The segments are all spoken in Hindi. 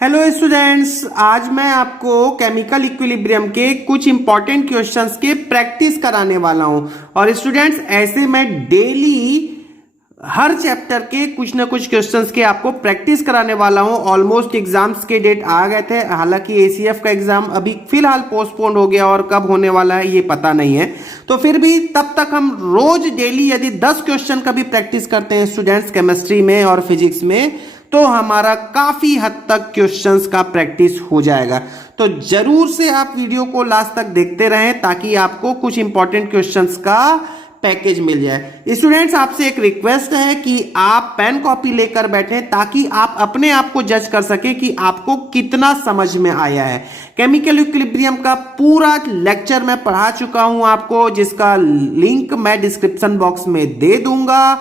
हेलो स्टूडेंट्स, आज मैं आपको केमिकल इक्विलिब्रियम के कुछ इंपॉर्टेंट क्वेश्चंस के प्रैक्टिस कराने वाला हूं। और स्टूडेंट्स, ऐसे मैं डेली हर चैप्टर के कुछ ना कुछ क्वेश्चंस के आपको प्रैक्टिस कराने वाला हूं। ऑलमोस्ट एग्जाम्स के डेट आ गए थे, हालांकि एसीएफ का एग्जाम अभी फिलहाल पोस्टपोन हो गया और कब होने वाला है ये पता नहीं है। तो फिर भी तब तक हम रोज डेली यदि 10 क्वेश्चन का भी प्रैक्टिस करते हैं स्टूडेंट्स, केमिस्ट्री में और फिजिक्स में, तो हमारा काफी हद तक क्वेश्चंस का प्रैक्टिस हो जाएगा। तो जरूर से आप वीडियो को लास्ट तक देखते रहें ताकि आपको कुछ इंपॉर्टेंट क्वेश्चंस का पैकेज मिल जाए। स्टूडेंट्स, आपसे एक रिक्वेस्ट है कि आप पेन कॉपी लेकर बैठें ताकि आप अपने आप को जज कर सकें कि आपको कितना समझ में आया है। केमिकल इक्विलिब्रियम का पूरा लेक्चर मैं पढ़ा चुका हूं आपको, जिसका लिंक मैं डिस्क्रिप्शन बॉक्स में दे दूंगा।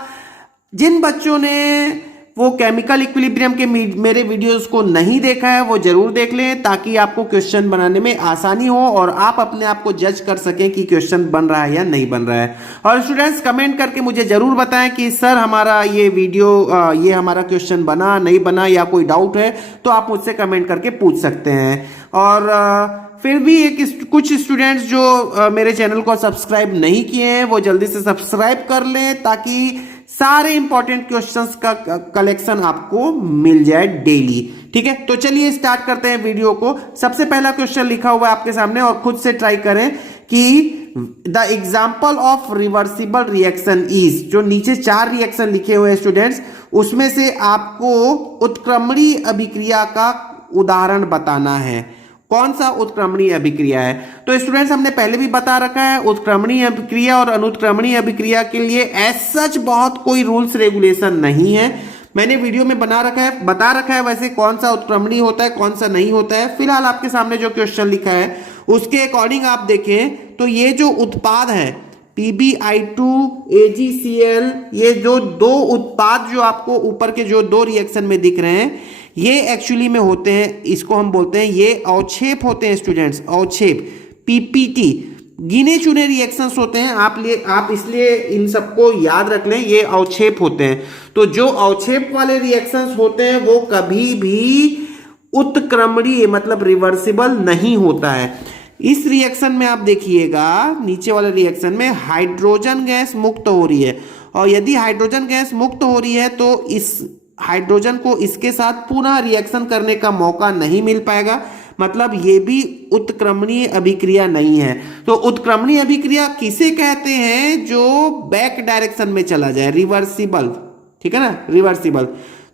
जिन बच्चों ने वो केमिकल इक्विलिब्रियम के मेरे वीडियोस को नहीं देखा है वो जरूर देख लें ताकि आपको क्वेश्चन बनाने में आसानी हो और आप अपने आप को जज कर सकें कि क्वेश्चन बन रहा है या नहीं बन रहा है। और स्टूडेंट्स, कमेंट करके मुझे जरूर बताएं कि सर हमारा ये वीडियो ये हमारा क्वेश्चन बना नहीं बना, या कोई डाउट है तो आप मुझसे कमेंट करके पूछ सकते हैं। और फिर भी कुछ स्टूडेंट्स जो मेरे चैनल को सब्सक्राइब नहीं किए हैं वो जल्दी से सब्सक्राइब कर लें ताकि सारे इंपॉर्टेंट क्वेश्चंस का कलेक्शन आपको मिल जाए डेली। ठीक है, तो चलिए स्टार्ट करते हैं वीडियो को। सबसे पहला क्वेश्चन लिखा हुआ है आपके सामने और खुद से ट्राई करें कि the example of reversible reaction is, जो नीचे 4 रिएक्शन लिखे हुए हैं स्टूडेंट्स, उसमें से आपको उत्क्रमणीय अभिक्रिया का उदाहरण बताना है। कौन सा उत्क्रमणीय अभिक्रिया है? तो स्टूडेंट्स, हमने पहले भी बता रखा है उत्क्रमणीय अभिक्रिया और अनुत्क्रमणीय अभिक्रिया के लिए एज सच बहुत कोई रूल्स रेगुलेशन नहीं है। मैंने वीडियो में बता रखा है वैसे कौन सा उत्क्रमणीय होता है कौन सा नहीं होता है। फिलहाल आपके सामने जो क्वेश्चन लिखा है उसके अकॉर्डिंग आप देखें तो ये जो उत्पाद है PbI2 AgCl, ये जो 2 उत्पाद जो आपको ऊपर के जो 2 रिएक्शन में दिख रहे हैं, ये एक्चुअली में होते हैं, इसको हम बोलते हैं, ये अवक्षेप होते हैं स्टूडेंट्स, अवक्षेप PPT, गिने चुने रिएक्शंस होते हैं। आप इसलिए इन सबको याद रख लें, ये अवक्षेप होते हैं। तो जो अवक्षेप वाले रिएक्शंस होते हैं वो कभी भी उत्क्रमणीय मतलब रिवर्सिबल नहीं होता है। इस रिएक्शन में आप देखिएगा, नीचे वाले रिएक्शन में हाइड्रोजन गैस मुक्त हो रही है, और यदि हाइड्रोजन गैस मुक्त हो रही है तो इस हाइड्रोजन को इसके साथ पुनः रिएक्शन करने का मौका नहीं मिल पाएगा, मतलब ये भी उत्क्रमणीय अभिक्रिया नहीं है। तो उत्क्रमणीय अभिक्रिया किसे कहते हैं? जो बैक डायरेक्शन में चला जाए, रिवर्सिबल। ठीक है ना, रिवर्सिबल।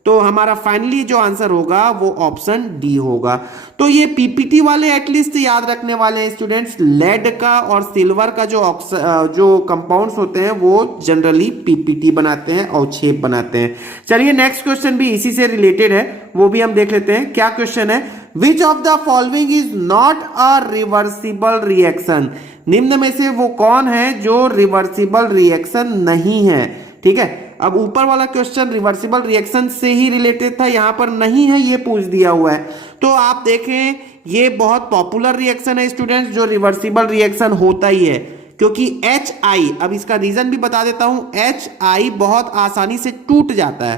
तो हमारा फाइनली जो आंसर होगा वो ऑप्शन डी होगा। तो ये पीपीटी वाले एटलीस्ट याद रखने वाले हैं स्टूडेंट्स। लेड का और सिल्वर का जो कंपाउंड्स होते हैं वो जनरली पीपीटी बनाते हैं, अवक्षेप बनाते हैं। चलिए नेक्स्ट क्वेश्चन भी इसी से रिलेटेड है, वो भी हम देख लेते हैं। क्या क्वेश्चन है? Which of the following is not a reversible reaction? निम्न में से वो कौन है जो रिवर्सिबल रिएक्शन नहीं है? ठीक है, अब ऊपर वाला क्वेश्चन रिवर्सिबल रिएक्शन से ही रिलेटेड था, यहां पर नहीं है, ये पूछ दिया हुआ है। तो आप देखें, ये बहुत पॉपुलर रिएक्शन है स्टूडेंट्स, जो रिवर्सिबल रिएक्शन होता ही है, क्योंकि HI, अब इसका रीजन भी बता देता हूं, HI बहुत आसानी से टूट जाता है,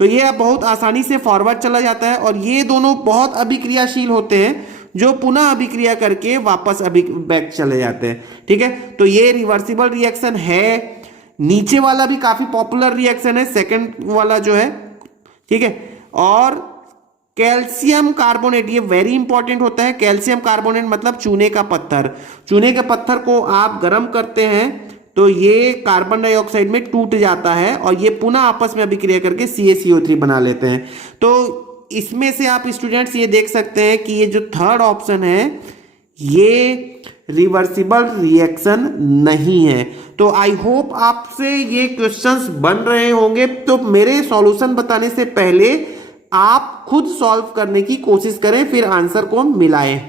तो ये बहुत आसानी से फॉरवर्ड चला जाता है, और ये दोनों बहुत अभिक्रियाशील होते हैं जो पुनः अभिक्रिया करके वापस बैक चले जाते हैं। ठीक है, तो ये रिवर्सिबल रिएक्शन है। नीचे वाला भी काफी पॉपुलर रिएक्शन है, सेकंड वाला जो है। ठीक है, और कैल्शियम कार्बोनेट, ये वेरी इंपॉर्टेंट होता है। कैल्शियम कार्बोनेट मतलब चूने का पत्थर। चूने के पत्थर को आप गर्म करते हैं तो ये कार्बन डाइऑक्साइड में टूट जाता है और ये पुनः आपस में अभिक्रिया करके CaCO3 बना लेते हैं। तो इसमें से आप स्टूडेंट्स ये देख सकते हैं कि ये जो थर्ड ऑप्शन है ये रिवर्सिबल रिएक्शन नहीं है। तो आई होप आपसे ये क्वेश्चंस बन रहे होंगे। तो मेरे सॉल्यूशन बताने से पहले आप खुद सॉल्व करने की कोशिश करें, फिर आंसर को मिलाएं।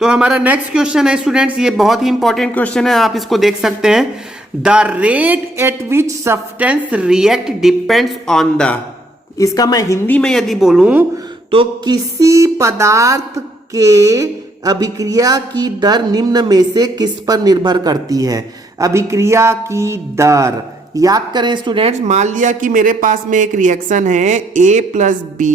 तो हमारा नेक्स्ट क्वेश्चन है स्टूडेंट्स, ये बहुत ही इंपॉर्टेंट क्वेश्चन है, आप इसको देख सकते हैं। The rate at which substance react depends on the, इसका मैं हिंदी में यदि बोलूं तो किसी पदार्थ के अभिक्रिया की दर निम्न में से किस पर निर्भर करती है? अभिक्रिया की दर याद करें स्टूडेंट्स। मान लिया कि मेरे पास में एक रिएक्शन है A + B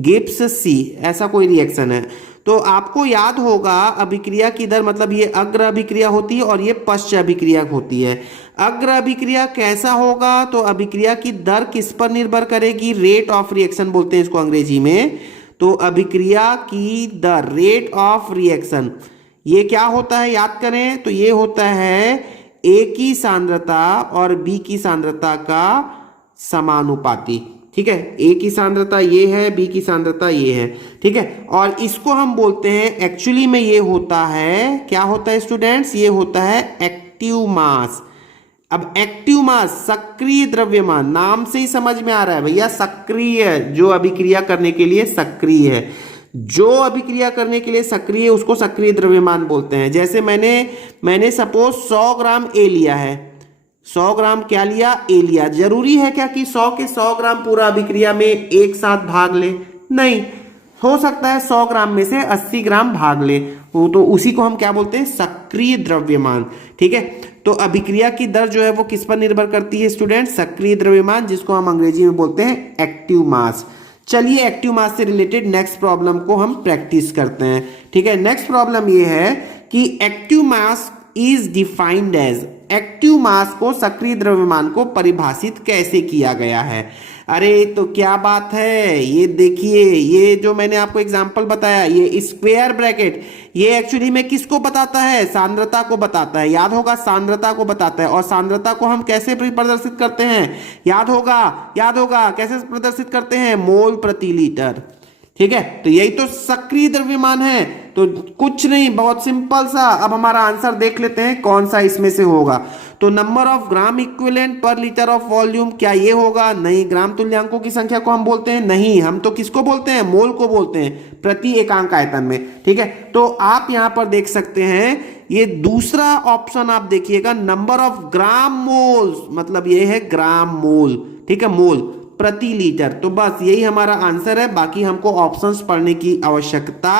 गिब्स सी, ऐसा कोई रिएक्शन है। तो आपको याद होगा अभिक्रिया की दर, मतलब ये अग्र अभिक्रिया होती है और ये पश्च अभिक्रिया होती है। अग्र अभिक्रिया कैसा होगा, तो अभिक्रिया की दर किस पर निर्भर करेगी, रेट ऑफ रिएक्शन बोलते हैं इसको अंग्रेजी में। तो अभिक्रिया की दर, रेट ऑफ रिएक्शन, ये क्या होता है याद करें, तो ये होता है ए की सांद्रता और बी की सांद्रता का समानुपाती। ठीक है, ए की सांद्रता ये है, बी की सांद्रता ये है। ठीक है, और इसको हम बोलते हैं, एक्चुअली में ये होता है, क्या होता है स्टूडेंट्स, ये होता है एक्टिव मास। अब एक्टिव मास, सक्रिय द्रव्यमान, नाम से ही समझ में आ रहा है भैया, सक्रिय, जो अभिक्रिया करने के लिए सक्रिय है, जो अभिक्रिया करने के लिए सक्रिय है उसको सक्रिय द्रव्यमान बोलते हैं। जैसे मैंने सपोज 100 ग्राम ए लिया है, 100 ग्राम क्या लिया, ए लिया। जरूरी है क्या कि 100 के 100 ग्राम पूरा अभिक्रिया में एक साथ भाग ले, नहीं, हो सकता है 100 ग्राम में से 80 ग्राम भाग ले, वो तो उसी को हम क्या बोलते हैं, सक्रिय द्रव्यमान। ठीक है, तो अभिक्रिया की दर जो है वो किस पर निर्भर करती है स्टूडेंट, सक्रिय द्रव्यमान, जिसको हम अंग्रेजी में बोलते हैं एक्टिव मास। चलिए एक्टिव मास से रिलेटेड नेक्स्ट प्रॉब्लम को हम प्रैक्टिस करते हैं। ठीक है, नेक्स्ट प्रॉब्लम ये है कि active mass is defined as, active mass को, सक्रिय द्रव्यमान को परिभाषित कैसे किया गया है। अरे तो क्या बात है, ये देखिए, ये जो मैंने आपको एग्जांपल बताया, ये स्क्वायर ब्रैकेट, ये एक्चुअली में किसको बताता है, सांद्रता को बताता है, याद होगा, सांद्रता को बताता है। और सांद्रता को हम कैसे प्रदर्शित करते हैं, याद होगा कैसे प्रदर्शित करते हैं, मोल प्रति लीटर। ठीक है, तो यही तो सक्रिय द्रव्यमान है। तो कुछ नहीं, बहुत सिंपल सा। अब हमारा आंसर देख लेते हैं कौन सा इसमें से होगा। तो नंबर ऑफ ग्राम इक्विवेलेंट पर लीटर ऑफ वॉल्यूम, क्या ये होगा, नहीं। ग्राम तुल्यांकों की संख्या को हम बोलते हैं, नहीं, हम तो किसको बोलते हैं, मोल को बोलते हैं प्रति एकांक आयतन में। ठीक है, तो आप यहां पर देख सकते हैं, ये दूसरा ऑप्शन आप देखिएगा, नंबर ऑफ ग्राम मोल्स, मतलब ये है ग्राम मोल। ठीक है, मोल प्रति लीटर। तो बस यही हमारा आंसर है, बाकी हमको ऑप्शंस पढ़ने की आवश्यकता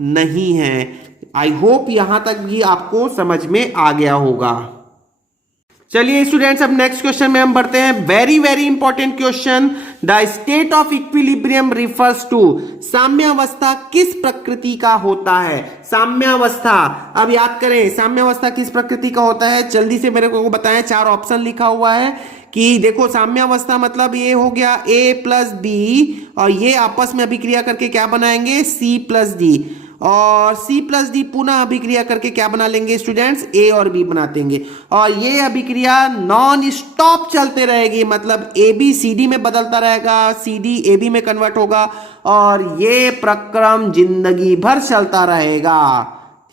नहीं है। आई होप यहां तक भी आपको समझ में आ गया होगा। चलिए स्टूडेंट्स, अब नेक्स्ट क्वेश्चन में हम बढ़ते हैं। Very very important question, the state of equilibrium refers to, साम्यावस्था किस प्रकृति का होता है, साम्यावस्था। अब याद करें साम्यावस्था किस प्रकृति का होता है, जल्दी से मेरे को बताएं। 4 ऑप्शन लिखा हुआ है कि देखो, साम्यावस्था मतलब ये हो गया A प्लस बी, और ये आपस में अभिक्रिया करके क्या बनाएंगे, C प्लस डी, और C प्लस डी पुनः अभिक्रिया करके क्या बना लेंगे स्टूडेंट्स, A और B बना देंगे। और ये अभिक्रिया नॉन स्टॉप चलते रहेगी, मतलब AB CD में बदलता रहेगा, CD AB में कन्वर्ट होगा, और ये प्रक्रम जिंदगी भर चलता रहेगा।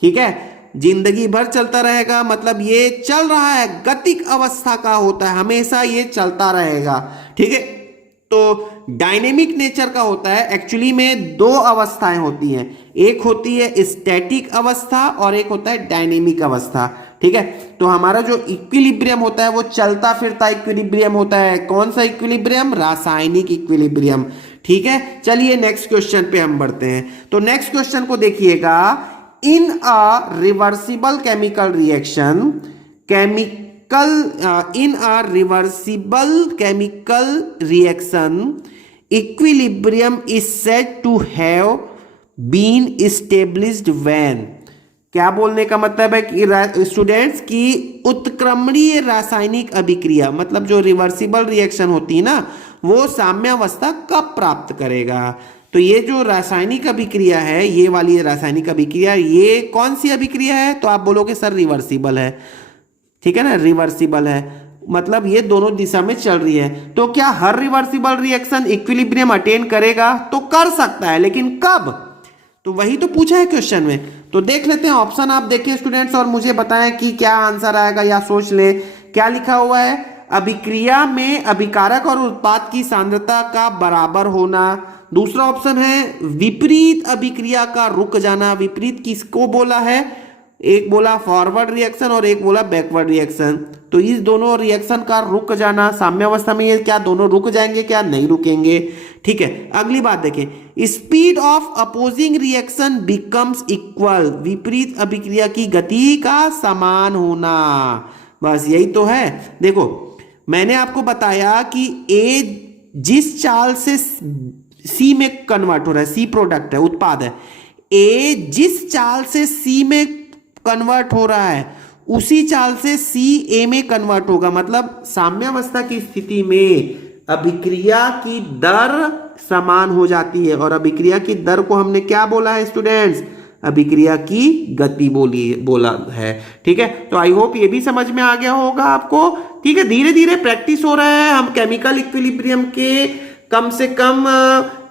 ठीक है, जिंदगी भर चलता रहेगा, मतलब ये चल रहा है, गतिक अवस्था का होता है, हमेशा ये चलता रहेगा। ठीक है, तो डायनेमिक नेचर का होता है। एक्चुअली में 2 अवस्थाएं होती हैं, एक होती है स्टैटिक अवस्था और एक होता है डायनेमिक अवस्था। ठीक है, तो हमारा जो इक्विलिब्रियम होता है वो चलता फिरता इक्विलिब्रियम होता है। कौन सा इक्विलिब्रियम, रासायनिक इक्विलिब्रियम। ठीक है, चलिए नेक्स्ट क्वेश्चन पे हम बढ़ते हैं। तो नेक्स्ट क्वेश्चन को देखिएगा, in a reversible chemical reaction, equilibrium is said to have been established when, क्या बोलने का मतलब है कि स्टूडेंट्स की उत्क्रमणीय रासायनिक अभिक्रिया, मतलब जो रिवर्सिबल रिएक्शन होती है ना, वो साम्यावस्था कब प्राप्त करेगा। तो ये जो रासायनिक अभिक्रिया है, ये वाली रासायनिक अभिक्रिया, ये कौन सी अभिक्रिया है, तो आप बोलोगे सर रिवर्सिबल है। ठीक है ना, रिवर्सिबल है, मतलब ये दोनों दिशा में चल रही है। तो क्या हर रिवर्सिबल रिएक्शन इक्विलिब्रियम अटेन करेगा, तो कर सकता है, लेकिन कब, तो वही तो पूछा है क्वेश्चन में। तो देख लेते हैं ऑप्शन, आप देखिए स्टूडेंट्स और मुझे बताएं कि क्या आंसर आएगा, या सोच लें क्या लिखा हुआ है। अभिक्रिया में अभिकारक और उत्पाद की सांद्रता का बराबर होना। दूसरा ऑप्शन है विपरीत अभिक्रिया का रुक जाना। विपरीत किसको बोला है, एक बोला फॉरवर्ड रिएक्शन और एक बोला बैकवर्ड रिएक्शन। तो इस दोनों रिएक्शन का रुक जाना, साम्यावस्था में ये क्या दोनों रुक जाएंगे, क्या नहीं रुकेंगे। ठीक है, अगली बात देखें, speed of opposing reaction becomes equal, विपरीत अभिक्रिया की गति का समान होना। बस यही तो है। देखो मैंने आपको बताया कि ए जिस चाल से सी में कन्वर्ट हो रहा है, सी प्रोडक्ट है, उत्पाद है। ए जिस चाल से सी में कन्वर्ट हो रहा है उसी चाल से सी ए में कन्वर्ट होगा। मतलब साम्यावस्था की स्थिति में अभिक्रिया की दर समान हो जाती है, और अभिक्रिया की दर को हमने क्या बोला है स्टूडेंट्स? अभिक्रिया की गति बोला है। ठीक है, तो आई होप ये भी समझ में आ गया होगा आपको। ठीक है, धीरे धीरे प्रैक्टिस हो रहा है। हम केमिकल इक्विलिब्रियम के कम से कम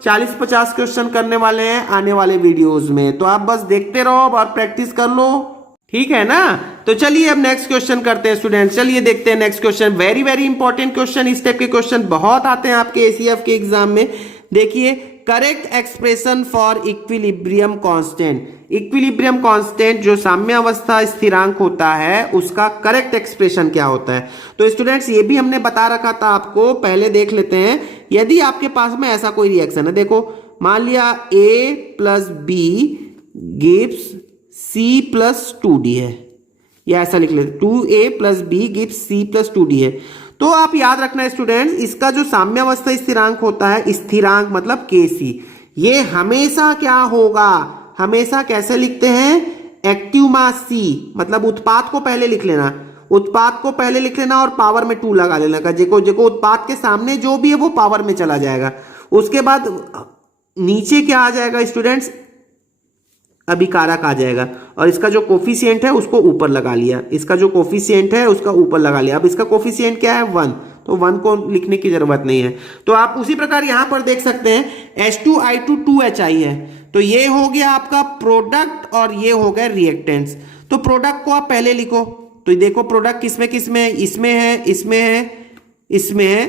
40-50 क्वेश्चन करने वाले हैं आने वाले वीडियोस में, तो आप बस देखते रहो और प्रैक्टिस कर लो। ठीक है ना? तो चलिए अब नेक्स्ट क्वेश्चन करते हैं स्टूडेंट्स। चलिए देखते हैं next question. Very very important question, इस टाइप के क्वेश्चन बहुत आते हैं आपके एसीएफ के एग्जाम में। देखिए, correct expression for equilibrium constant. Equilibrium constant जो साम्यावस्था स्थिरांक होता है उसका करेक्ट एक्सप्रेशन क्या होता है? तो स्टूडेंट्स ये भी हमने बता रखा था आपको, पहले देख लेते हैं। यदि आपके पास में ऐसा कोई रिएक्शन है, देखो मान लिया A plus B gives C plus 2D है, या ऐसा लिख लेते 2A plus B gives C plus 2D है। तो आप याद रखना स्टूडेंट्स, इसका जो साम्यावस्था स्थिरांक होता है, स्थिरांक मतलब Kc, ये हमेशा क्या होगा? हमेशा कैसे लिखते हैं? एक्टिव मास C, मतलब उत्पाद को पहले लिख लेना, उत्पाद को पहले लिख लेना और पावर में 2 लगा लेना का। जेको जेको उत्पाद के सामने जो भी है वो पावर में चला जाएगा। उसके बाद नीचे क्या आ जाएगा स्टूडेंट्स? अभिकारक आ जाएगा, और इसका जो कोफिशिएंट है उसको ऊपर लगा लिया, इसका जो कोफिशिएंट है उसका ऊपर लगा लिया। अब इसका कोफिशिएंट क्या है? 1, तो 1 को लिखने की जरूरत नहीं है। तो आप उसी प्रकार यहां पर देख सकते हैं H2I2 2HI है, तो ये हो गया आपका प्रोडक्ट और ये हो गया रिएक्टेंट्स। तो प्रोडक्ट को आप पहले लिखो, तो देखो प्रोडक्ट किसमें किसमें है? इसमें है, इसमें है, इसमें है,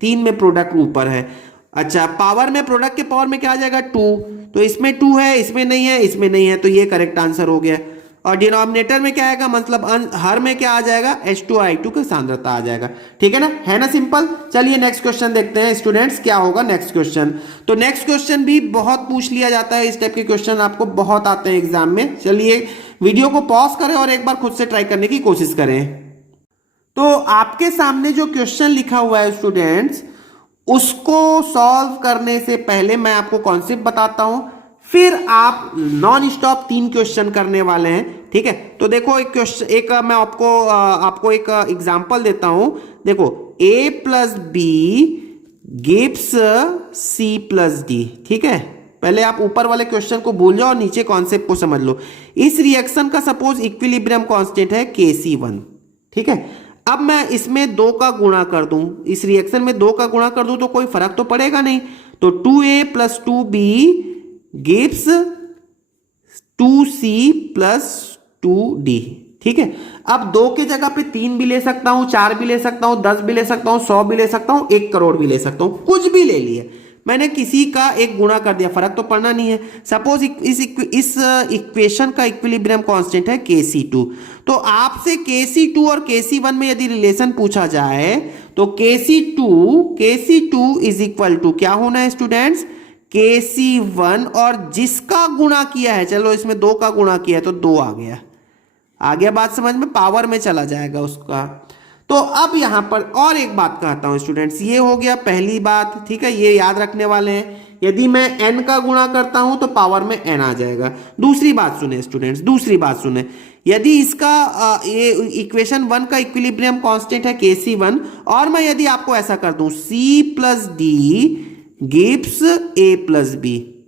3 में प्रोडक्ट ऊपर है। अच्छा, पावर में, प्रोडक्ट के पावर में क्या आ जाएगा? 2, तो इसमें 2 है, इसमें नहीं है, इसमें नहीं है, तो ये करेक्ट आंसर हो गया। और डिनोमिनेटर में क्या आएगा? मतलब हर में क्या आ जाएगा? H2I2 की सांद्रता आ जाएगा। ठीक है ना सिंपल। चलिए नेक्स्ट क्वेश्चन देखते हैं स्टूडेंट्स, क्या होगा नेक्स्ट क्वेश्चन। तो नेक्स्ट क्वेश्चन भी बहुत पूछ लिया जाता है, इस टाइप के क्वेश्चन आपको बहुत आते हैं एग्जाम में। चलिए वीडियो को पॉज करें और एक बार खुद से ट्राई करने की कोशिश करें। तो आपके सामने जो क्वेश्चन लिखा हुआ है स्टूडेंट्स, उसको सॉल्व करने से पहले मैं आपको कॉन्सेप्ट बताता हूं, फिर आप नॉन स्टॉप 3 क्वेश्चन करने वाले हैं। ठीक है, तो देखो एक क्वेश्चन, एक मैं आपको एक एग्जांपल देता हूं। देखो A plus B gives C plus D. ठीक है, पहले आप ऊपर वाले क्वेश्चन को भूल जाओ और नीचे कॉन्सेप्ट को समझ लो। इस रिएक्शन का सपोज इक्विलिब्रियम कांस्टेंट है Kc1। ठीक है, अब मैं इसमें 2 का गुणा कर दूं, इस रिएक्शन में 2 का गुणा कर दूं तो कोई फर्क तो पड़ेगा नहीं। तो 2A plus 2B gives 2C plus 2D। ठीक है, अब 2 के जगह पे 3 भी ले सकता हूं, 4 भी ले सकता हूं, 10 भी ले सकता हूं, 100 भी ले सकता हूं, 1 करोड़ भी ले सकता हूं, कुछ भी ले लिए। मैंने किसी का एक गुणा कर दिया, फर्क तो पड़ना नहीं है। सपोज इस इक्वेशन का इक्विलिब्रियम कांस्टेंट है Kc2। तो आपसे Kc2 और Kc1 में यदि रिलेशन पूछा जाए तो Kc2 इज इक्वल टू क्या होना है स्टूडेंट्स? Kc1, और जिसका गुणा किया है, चलो इसमें 2 का गुणा किया है तो 2 आ गया बात समझ में, पावर में चला जाएगा उसका। तो अब यहां पर और एक बात कहता हूं स्टूडेंट्स, ये हो गया पहली बात। ठीक है, ये याद रखने वाले हैं। यदि मैं n का गुणा करता हूं तो पावर में n आ जाएगा। दूसरी बात सुने स्टूडेंट्स, दूसरी बात सुने, यदि इसका ये इक्वेशन 1 का इक्विलिब्रियम कांस्टेंट है Kc1, और मैं यदि आपको ऐसा कर दूं C plus D gives A plus B.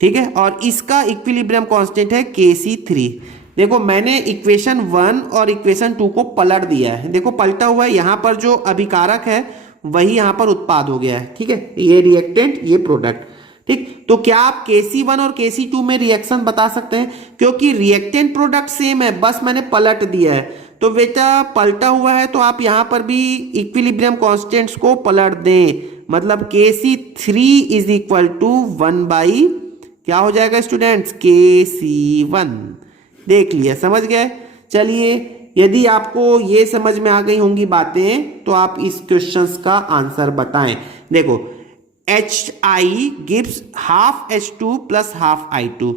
ठीक है, और इसका इक्विलिब्रियम कांस्टेंट है Kc3। देखो मैंने इक्वेशन 1 और इक्वेशन 2 को पलट दिया है, देखो पलटा हुआ है। यहां पर जो अभिकारक है वही यहां पर उत्पाद हो गया है। ठीक है, ये रिएक्टेंट, ये प्रोडक्ट। ठीक, तो क्या आप Kc1 और Kc2 में रिएक्शन बता सकते हैं? क्योंकि रिएक्टेंट प्रोडक्ट सेम है, बस मैंने पलट दिया है। तो बेटा पलटा हुआ है तो आप यहां पर भी इक्विलिब्रियम कांस्टेंट्स को पलट दें, मतलब Kc3 is equal to 1 by क्या हो जाएगा स्टूडेंट्स? Kc1। देख लिया, समझ गए। चलिए, यदि आपको ये समझ में आ गई होंगी बातें तो आप इस क्वेश्चन का आंसर बताएं। देखो HI gives half H2 plus half I2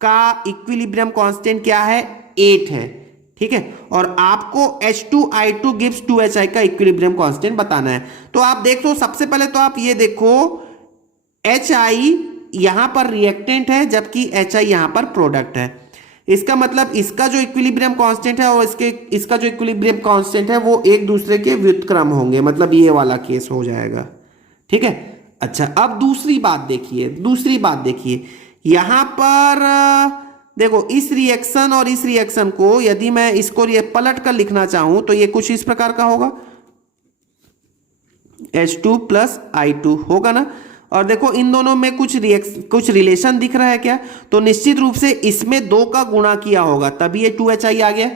का इक्विलिब्रियम कांस्टेंट क्या है? 8 है। ठीक है, और आपको H2I2 गिव्स 2HI का इक्विलिब्रियम कांस्टेंट बताना है। तो आप देखो, सबसे पहले तो आप ये देखो HI यहां पर रिएक्टेंट है जबकि HI यहां पर प्रोडक्ट है। इसका मतलब इसका जो इक्विलिब्रियम कांस्टेंट है और इसका जो इक्विलिब्रियम कांस्टेंट है वो एक दूसरे के व्युत्क्रम होंगे, मतलब ये वाला केस हो जाएगा। ठीक है, अच्छा अब दूसरी बात देखिए यहां पर देखो, इस रिएक्शन और इस रिएक्शन को यदि मैं इसको पलट कर लिखना चाहूं तो ये कुछ इस प्रकार का होगा, H2 + I2 होगा ना। और देखो इन दोनों में कुछ रिलेशन दिख रहा है क्या, तो निश्चित रूप से इसमें 2 का गुणा किया होगा तभी ये 2HI आ गया,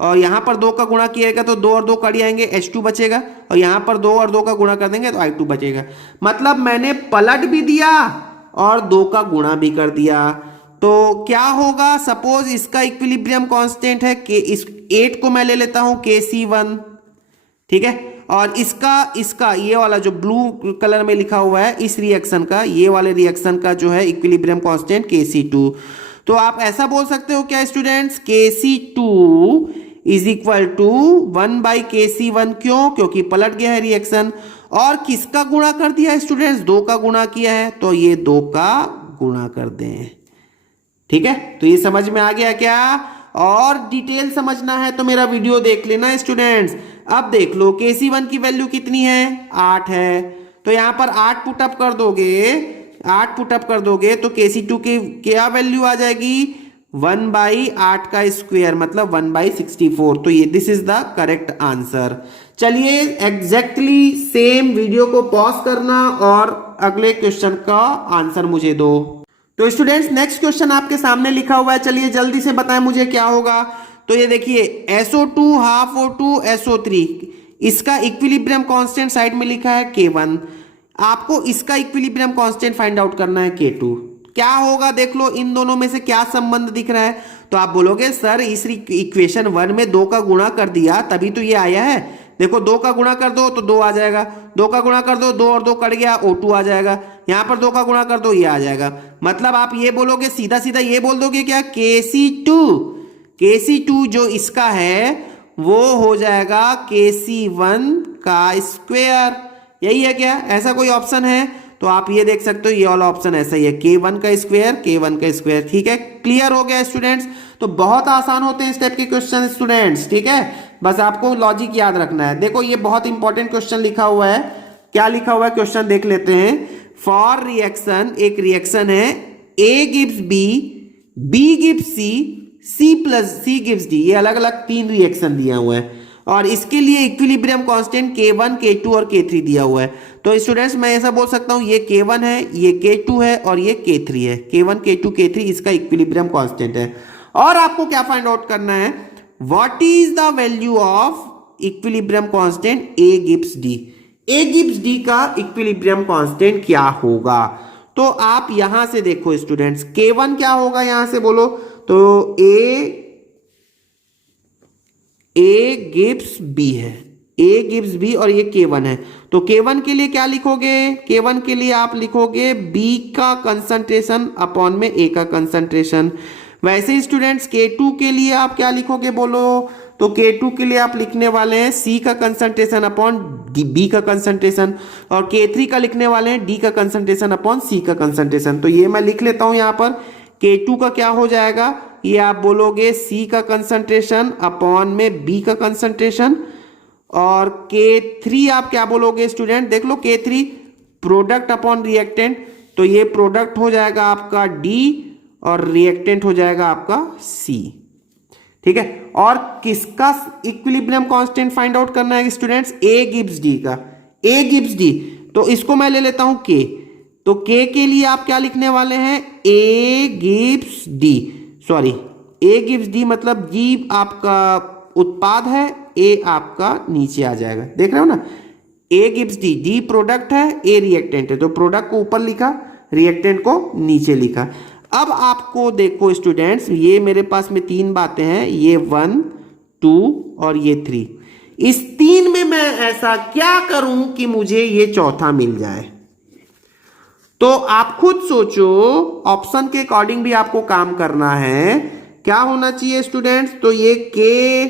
और यहां पर 2 का गुणा किएगा तो 2 और 2 कट आएंगे, H2 बचेगा, और यहां पर 2 और 2 का गुणा कर देंगे तो I2 बचेगा। मतलब मैंने पलट भी दिया और 2 का गुणा भी कर दिया। तो क्या होगा, सपोज इसका इक्विलिब्रियम कांस्टेंट है इस 8 को मैं ले लेता हूं KC1, ठीक है, और इसका ये वाला जो ब्लू कलर में लिखा हुआ है इस रिएक्शन का, ये वाले रिएक्शन का जो है इक्विलिब्रियम कांस्टेंट KC2। तो आप ऐसा बोल सकते हो क्या स्टूडेंट्स, KC2 = 1/KC1, क्यों, क्योंकि पलट गया है रिएक्शन। और किसका गुणा कर दिया है स्टूडेंट्स, 2 का गुणा किया है, तो ये 2 का गुणा कर दें। ठीक है, तो ये समझ में आ गया क्या, और डिटेल समझना है तो मेरा वीडियो देख लेना स्टूडेंट्स। अब देख लो KC1 की वैल्यू कितनी है, 8 है, तो यहां पर 8 पुटअप कर दोगे तो KC2 की क्या वैल्यू आ जाएगी, 1/8 का स्क्वायर, मतलब 1/64। तो ये this is the correct answer. चलिए एग्जैक्टली सेम वीडियो को पॉज करना और अगले क्वेश्चन का आंसर मुझे दो। तो स्टूडेंट्स नेक्स्ट क्वेश्चन आपके सामने लिखा हुआ है, चलिए जल्दी से बताएं मुझे क्या होगा। तो ये देखिए SO2 ½ O2 SO3, इसका इक्विलिब्रियम कांस्टेंट साइड में लिखा है K1, आपको इसका इक्विलिब्रियम कांस्टेंट फाइंड आउट करना है K2। क्या होगा देख लो, इन दोनों में से क्या संबंध दिख रहा है, तो आप बोलोगे सर इस इक्वेशन 1 में 2 का गुणा कर दिया तभी तो ये आया है। देखो 2 का गुणा कर दो तो 2 आ जाएगा, 2 का गुणा कर दो 2 और 2 कट गया, O2 आ जाएगा, यहां पर 2 का गुणा कर दो ये आ जाएगा। मतलब आप ये बोलोगे, सीधा सीधा ये बोल दोगे क्या, KC2 जो इसका है वो हो जाएगा KC1 का स्क्वायर, यही है क्या, ऐसा कोई ऑप्शन है, तो आप ये देख सकते हो ये वाला ऑप्शन ऐसा ही है, K1 का स्क्वायर। ठीक है, क्लियर हो गया स्टूडेंट्स। तो बहुत आसान होते हैं इस टाइप के क्वेश्चन स्टूडेंट्स, ठीक है, बस आपको लॉजिक याद रखना है। देखो ये बहुत इंपॉर्टेंट क्वेश्चन लिखा हुआ है, क्या लिखा हुआ है क्वेश्चन देख लेते हैं। फॉर रिएक्शन, एक रिएक्शन है, A gives B, B gives C, C gives D, ये अलग अलग 3 रिएक्शन दिया हुआ है, और इसके लिए इक्विलिब्रियम कांस्टेंट K1, K2 और K3 दिया हुआ है। तो स्टूडेंट्स मैं ऐसा बोल सकता हूं ये K1 है, ये K2 है और ये K3 है, K1 K2 K3 इसका इक्विलिब्रियम कांस्टेंट है। और आपको क्या फाइंड आउट करना है, what is the value of equilibrium constant A gives D, A gives D का इक्विलिब्रियम कांस्टेंट क्या होगा। तो आप यहां से देखो स्टूडेंट्स, K1 क्या होगा यहां से बोलो, तो A गिव्स B है, A गिव्स B और ये K1 है। तो K1 के लिए क्या लिखोगे, K1 के लिए आप लिखोगे B का कंसंट्रेशन अपॉन में A का कंसंट्रेशन। वैसे ही स्टूडेंट्स K2 के लिए आप क्या लिखोगे बोलो, तो K2 के लिए आप लिखने वाले हैं C का कंसंट्रेशन अपॉन B का कंसंट्रेशन, और K3 का लिखने वाले हैं D का कंसंट्रेशन अपॉन C का कंसंट्रेशन। तो ये मैं लिख लेता हूं यहां पर, K2 का क्या हो जाएगा, ये आप बोलोगे C का कंसंट्रेशन अपॉन में B का कंसंट्रेशन, और K3 आप क्या बोलोगे स्टूडेंट, देख लो K3 प्रोडक्ट अपॉन रिएक्टेंट, तो ये प्रोडक्ट हो जाएगा आपका D और रिएक्टेंट हो जाएगा आपका C। ठीक है, और किसका इक्विलिब्रियम कांस्टेंट फाइंड आउट करना है स्टूडेंट्स, A गिव्स D का, A गिव्स D, तो इसको मैं ले लेता हूं K, तो K के लिए आप क्या लिखने वाले हैं, A गिव्स D मतलब G आपका उत्पाद है, A आपका नीचे आ जाएगा, देख रहे हो ना, A gives D, D product है, A रिएक्टेंट है, तो प्रोडक्ट को ऊपर लिखा, रिएक्टेंट को नीचे लिखा। अब आपको देखो स्टूडेंट्स, ये मेरे पास में 3 बातें हैं, ये 1, 2 और ये 3, इस 3 में मैं ऐसा क्या करूं कि मुझे ये चौथा मिल जाए। तो आप खुद सोचो, ऑप्शन के अकॉर्डिंग भी आपको काम करना है। क्या होना चाहिए स्टूडेंट्स? तो ये के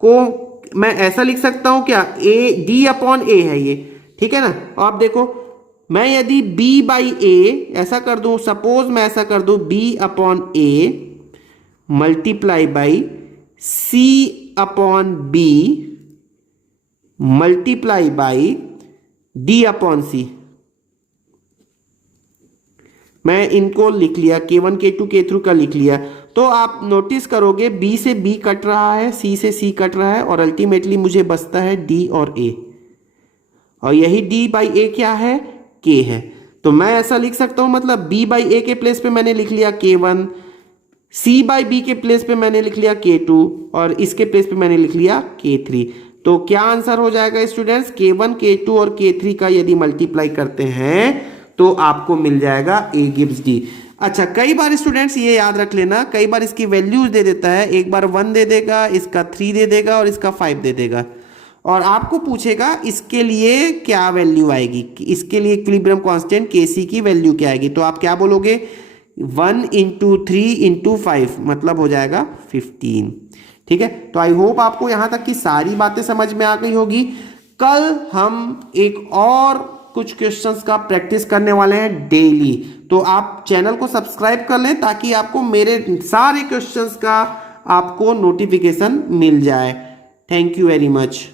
को मैं ऐसा लिख सकता हूं क्या, ए डी अपॉन ए है ये, ठीक है ना। आप देखो मैं यदि b बाई ए ऐसा कर दूं, सपोज मैं ऐसा कर दूं b upon A multiply by c upon b multiply by d upon c, मैं इनको लिख लिया K1 K2 K3 का लिख लिया। तो आप नोटिस करोगे B से B कट रहा है, C से C कट रहा है और अल्टीमेटली मुझे बचता है D और A, और यही D बाई A क्या है, K है। तो मैं ऐसा लिख सकता हूं, मतलब B बाई A के प्लेस पे मैंने लिख लिया K1, C बाई B के प्लेस पे मैंने लिख लिया K2 और इसके प्लेस पे मैंने लिख लिया K3। तो क्या आंसर हो जाएगा स्टूडेंट्स? K1 K2 और K3 का यदि मल्टीप्लाई करते हैं तो आपको मिल जाएगा A गिव्स D। अच्छा, कई बार स्टूडेंट्स ये याद रख लेना, कई बार इसकी वैल्यूज दे देता है, एक बार 1 दे देगा, इसका 3 दे देगा और इसका 5 दे देगा, और आपको पूछेगा इसके लिए क्या वैल्यू आएगी, इसके लिए इक्विलिब्रियम कांस्टेंट Kc की वैल्यू क्या आएगी। तो आप क्या बोलोगे, 1 इंटू 3 इंटू 5 मतलब हो जाएगा 15। ठीक है, तो आई होप आपको यहां तक की सारी बातें समझ में आ गई होगी। कल हम एक और कुछ क्वेश्चंस का प्रैक्टिस करने वाले हैं डेली, तो आप चैनल को सब्सक्राइब कर लें ताकि आपको मेरे सारे क्वेश्चंस का आपको नोटिफिकेशन मिल जाए। Thank you very much.